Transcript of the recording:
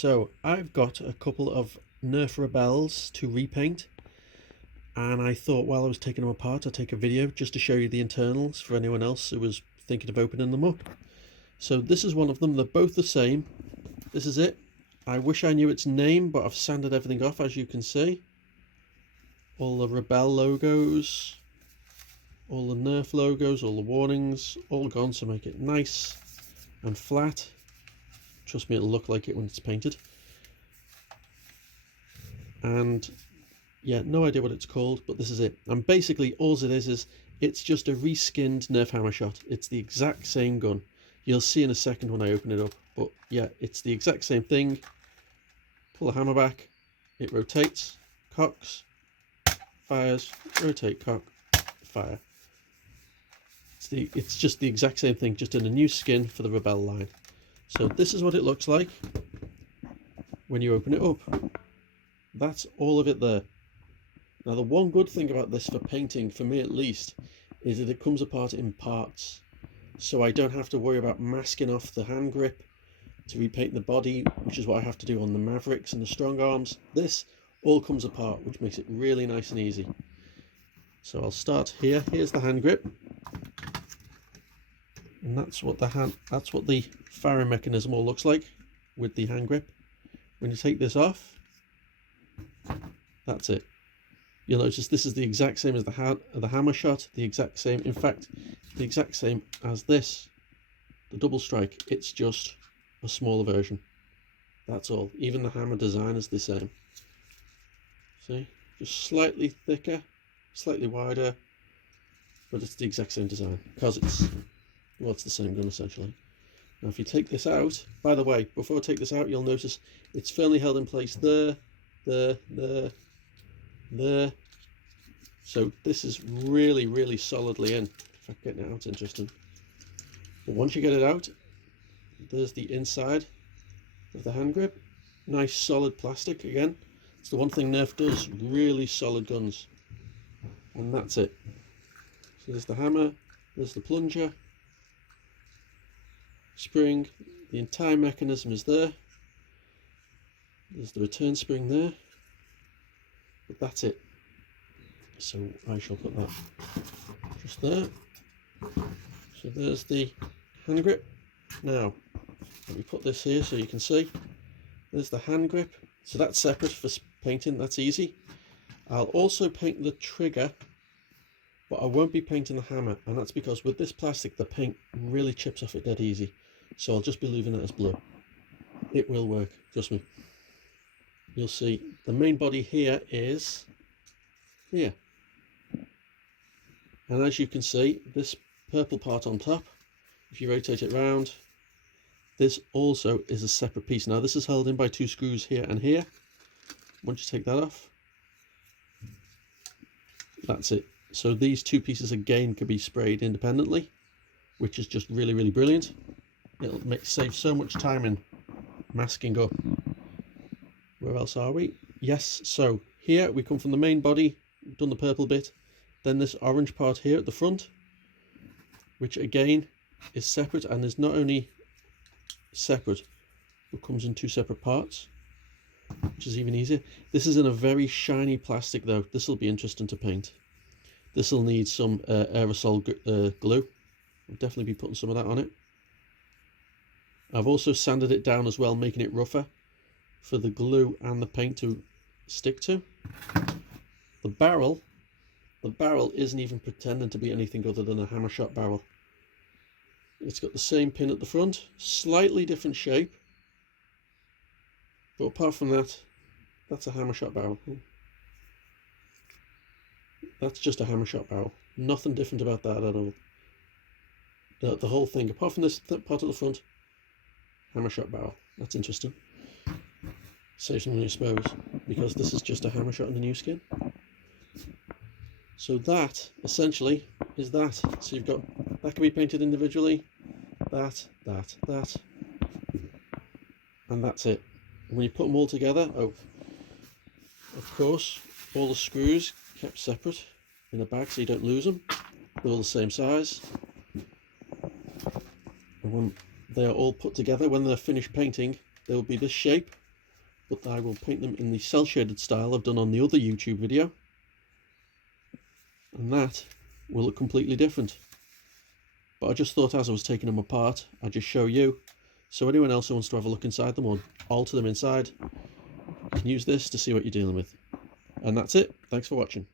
So I've got a couple of Nerf Rebels to repaint, and I thought while I was taking them apart I'd take a video just to show you the internals for anyone else who was thinking of opening them up. So this is one of them. They're both the same. This is it. I wish I knew its name, but I've sanded everything off, as you can see. All the Rebelle logos, all the Nerf logos, all the warnings, all gone to make it nice and flat. Trust me, it'll look like it when it's painted. And yeah, no idea what it's called, but this is it. And basically all it is it's just a reskinned Nerf Hammershot. It's the exact same gun. You'll see in a second when I open it up, but yeah, it's the exact same thing. Pull the hammer back, it rotates, cocks, fires, rotate, cock, fire. It's just the exact same thing, just in a new skin for the Rebelle line. So this is what it looks like when you open it up. That's all of it there. Now the one good thing about this for painting, for me at least, is that it comes apart in parts. So I don't have to worry about masking off the hand grip to repaint the body, which is what I have to do on the Mavericks and the Strong Arms. This all comes apart, which makes it really nice and easy. So I'll start here. Here's the hand grip. And that's what the firing mechanism all looks like with the hand grip. When you take this off, that's it. You'll notice this is the exact same as the Hammershot, the exact same, in fact, the exact same as this, the double strike. It's just a smaller version. That's all. Even the hammer design is the same. See, just slightly thicker, slightly wider, but it's the exact same design because it's the same gun essentially. Now if you take this out, by the way, before I take this out, you'll notice it's firmly held in place there. So this is really solidly in. In fact, getting it out's interesting. But once you get it out, there's the inside of the hand grip. Nice solid plastic again. It's the one thing Nerf does, really solid guns. And that's it. So there's the hammer, there's the plunger, spring, the entire mechanism is there. There's the return spring there. But that's it. So I shall put that just there. So there's the hand grip. Now, let me put this here so you can see. There's the hand grip. So that's separate for painting, that's easy. I'll also paint the trigger, but I won't be painting the hammer, and that's because with this plastic the paint really chips off it dead easy. So I'll just be leaving it as blue. It will work, trust me. You'll see the main body here is here. And as you can see, this purple part on top, if you rotate it round, this also is a separate piece. Now this is held in by two screws here and here. Once you take that off, that's it. So these two pieces again could be sprayed independently, which is just really brilliant. It'll save so much time in masking up. Where else are we? Yes, so here we come from the main body, done the purple bit, then this orange part here at the front, which again is separate and is not only separate, but comes in two separate parts, which is even easier. This is in a very shiny plastic though. This will be interesting to paint. This will need some aerosol glue. I'll definitely be putting some of that on it. I've also sanded it down as well, making it rougher for the glue and the paint to stick to. The barrel isn't even pretending to be anything other than a Hammershot barrel. It's got the same pin at the front, slightly different shape, but apart from that, that's a Hammershot barrel. That's just a Hammershot barrel. Nothing different about that at all. The whole thing, apart from this part at the front, Hammershot barrel. That's interesting. Saves money, I suppose, because this is just a Hammershot in the new skin. So that essentially is that. So you've got that can be painted individually, that, and that's it. When you put them all together, oh, of course, all the screws kept separate in a bag so you don't lose them. They're all the same size. And when they are all put together, when they're finished painting, they will be this shape, but I will paint them in the cell shaded style I've done on the other YouTube video, and that will look completely different. But I just thought as I was taking them apart, I'd just show you, so anyone else who wants to have a look inside them or alter them inside can use this to see what you're dealing with. And that's it. Thanks for watching.